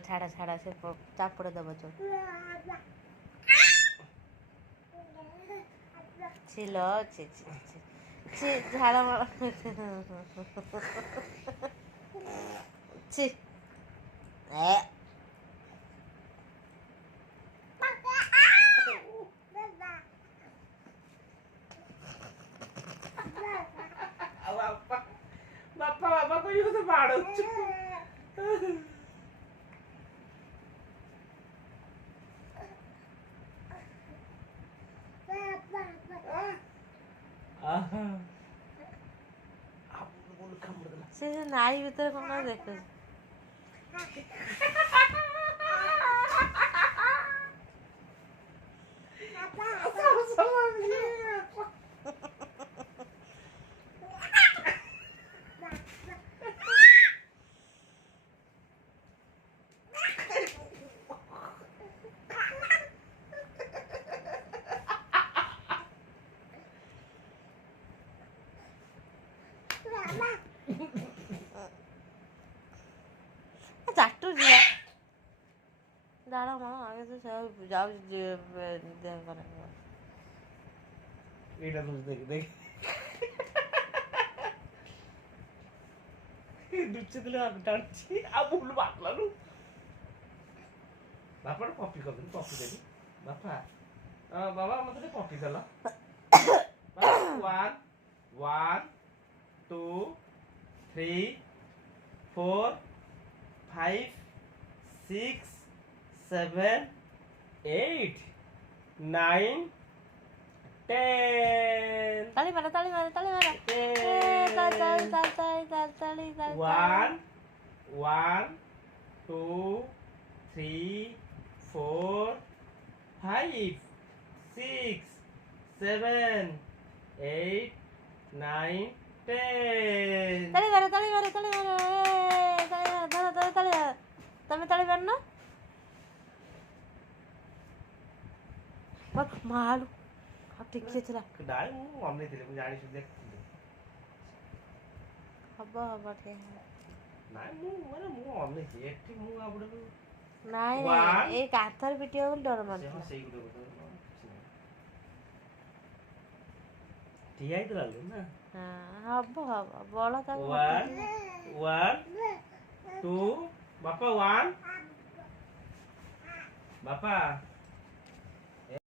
छाड़ा छाड़ा से चापड़ दब चो छिलो छि छि छि छि झाड़ा मार छि ए बापा बापा को यूं तो मारो से नाई भीतर कौन देख चाटू दिया दाड़ा मानो आगे से सब जाओ देह करे एटा तुझ देख देख दुच्चे दिले डांची आ बुल बाटला नु बापा ने कॉपी कर दे कॉपी दे बापा बाबा मते कॉपी देला 1 1 2 3 4 5 6 7 8 9 10 ताली मारो 1 1 2 3 4 5 6 7 8 9 10 ताली मारो तमे ताली मारना मालू ठीक थिला डाय मु हमने दिले मु जानि देख हबा हबा ठीक नाइ मु हमने एठी मु आपडे नाइ ए काथर पिटियो बोल डर मार हां सेही गुडे ठीक है तो लाल ना हां हबा बड़ा ता 1 2 बापा 1 बापा